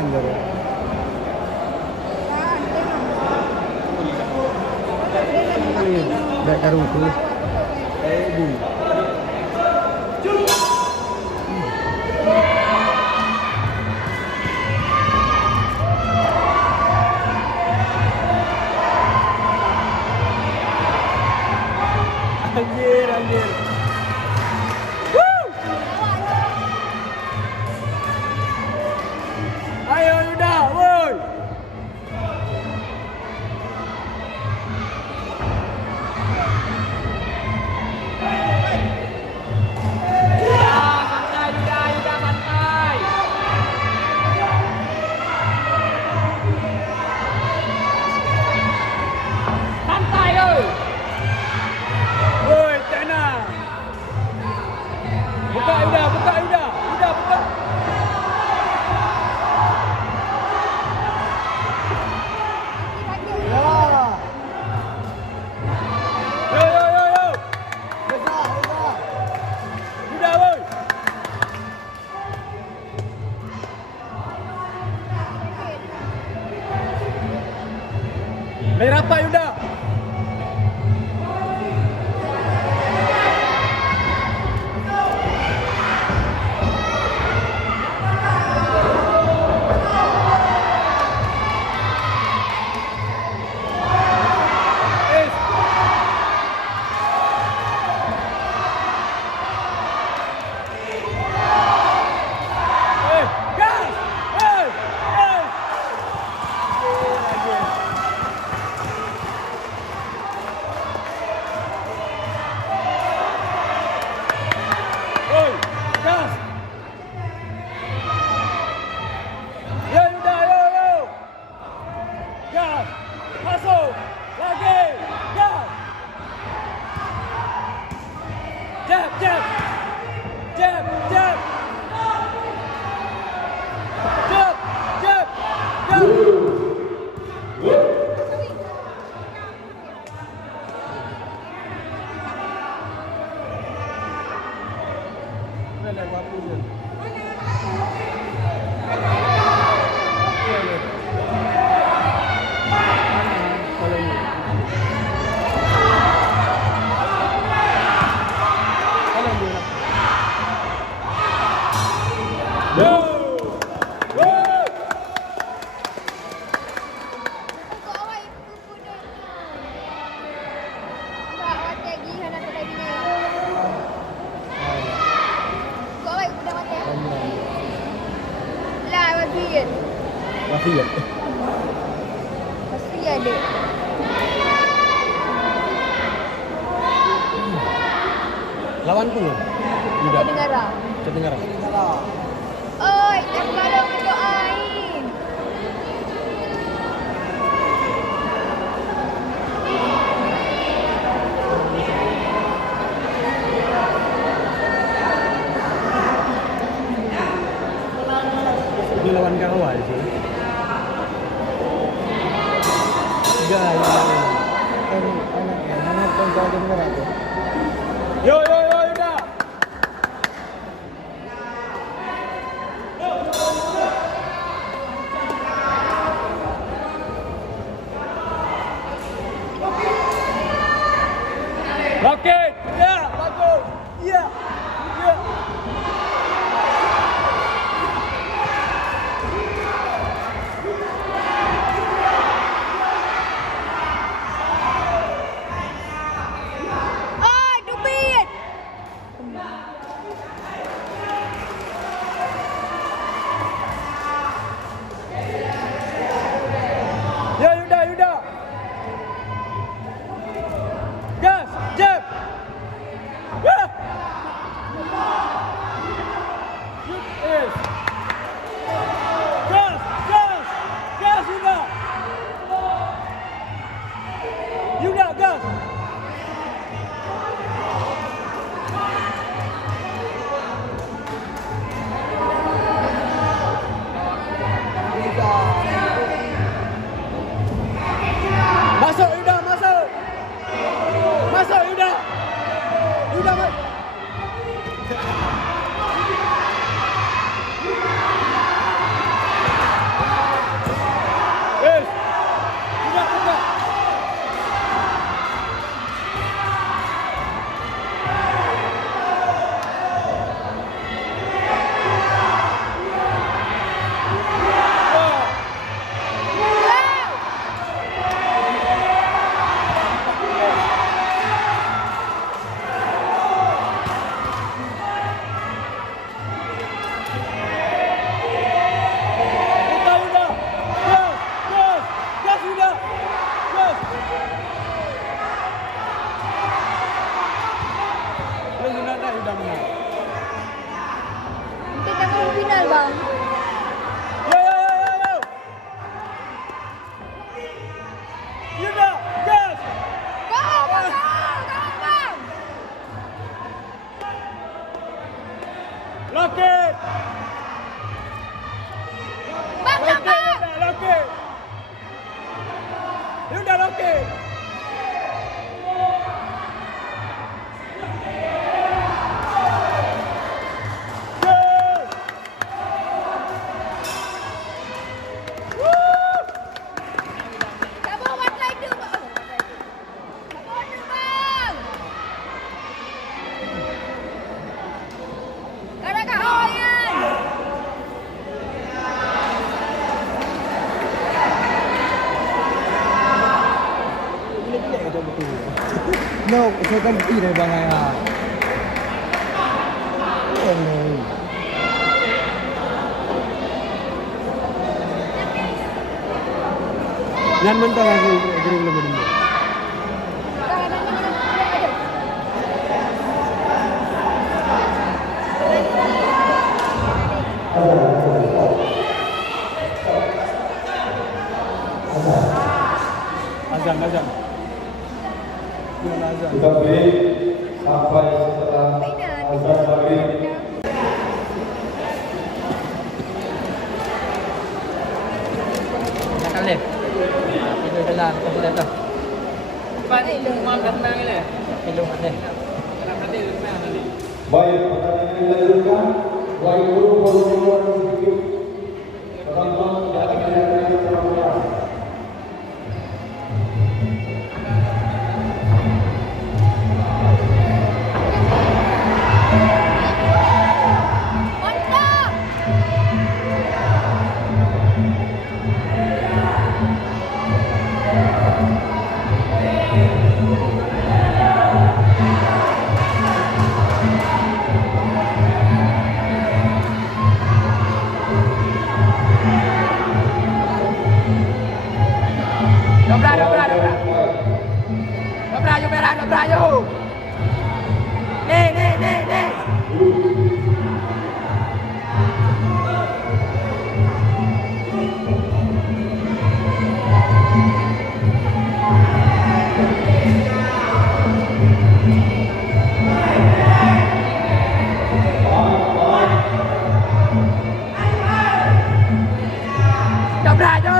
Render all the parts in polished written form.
anjir. Dah karung tu. Bu. Anjir. Woo! Ayo Yuda, woi. Buka. Yo. Udah, woi. Main apa, Yuda? Wafiyat. Pasti ada. Lawan tu. Tidak. Kedengaran. Oi, jangan malu berdoain. Ini lawan Karawai sih. Yo, Yuda. Rocket, ya, bagus, ya. Ya udah roket. Sabar, what like tu, bang? Sabar tu, bang. Kadang kat Oyan. Pilih-pilih macam betul. No, saya kan bukti dari Bang Ayah. Oh no. Jangan mentang aku belum berdua. Azan. Azan. Kita beri sampai setelah azan maghrib. Nak left. Itu jalan ke sini tu. Cepat ni rumah datang ni. Hello mana? Baik, pertandingan dilanjutkan. Baik guru berhubungan sedikit. Penonton datang dari Surabaya. Mantap. Dobra, yo. Ni. Dobra, yo.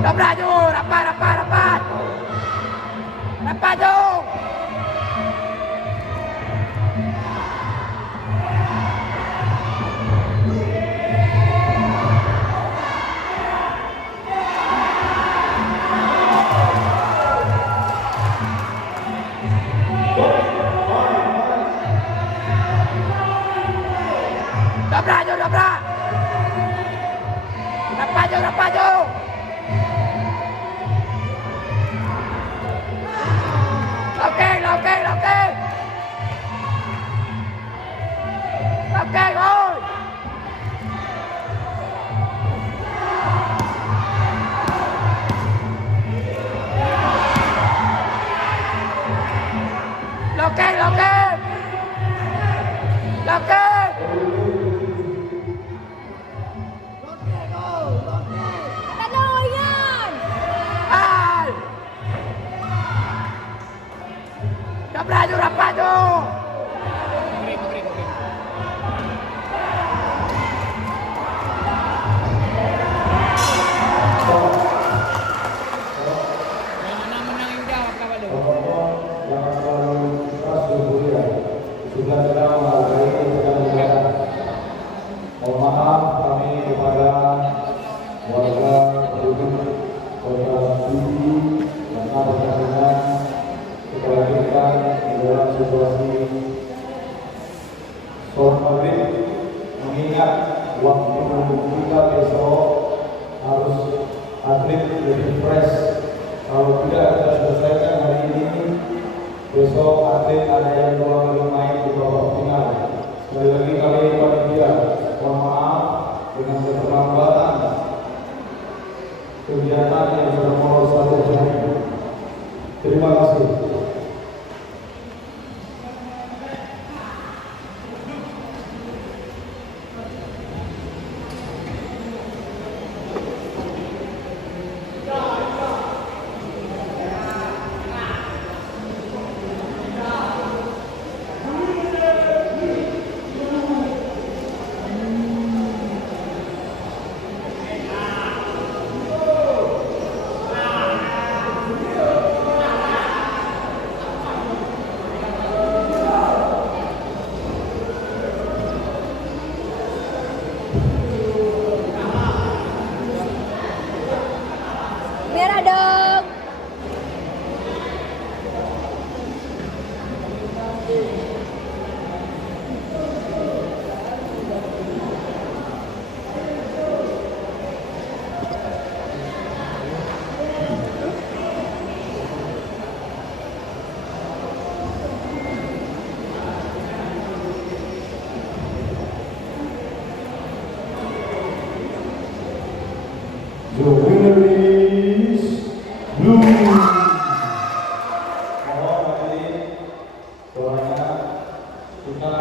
Dobra, yo. Rapat. Rapat, yo. Dobra. Rapat, yo. Okay, rồi. Okay. Tak ada Oyan. Ai. Dobra, yo, rapat, yo. Sudah sedang menghargai pertandingan. Mohon maaf kami kepada warga penduduk Kota Sigi karena pertandingan kita lanjutkan di dalam situasi sholat maghrib, mengingat waktu kita besok harus atlet lebih fresh. Kalau tidak kita selesaikan hari ini, besok atlet ada yang 2 kali main di babak final. Sekali lagi kami panitia mohon maaf dengan keterlambatan kegiatan yang sudah mulai 1 jam. Terima kasih. The winner is Blue. Mohon hadirin semuanya kita